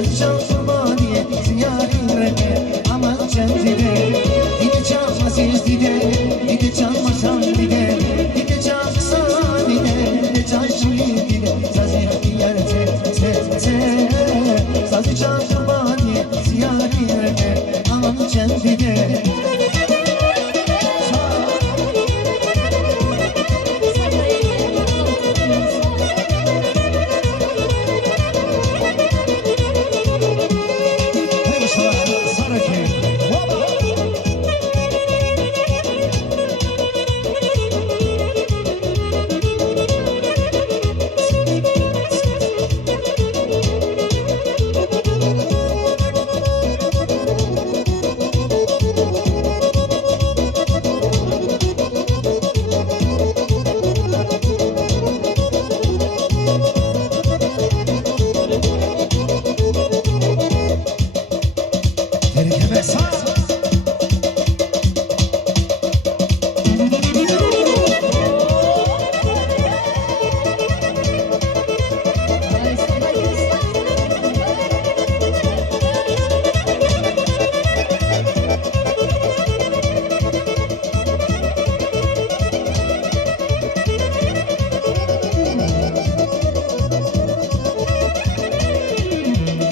Sazı çal kurbaniye ziyaretine aman çenzide Dide çalma siz dide Dide çalmasan dide Dide çalsan dide Dide çalşın dide Sazı diyerte te te Sazı çal kurbaniye ziyaretine aman çenzide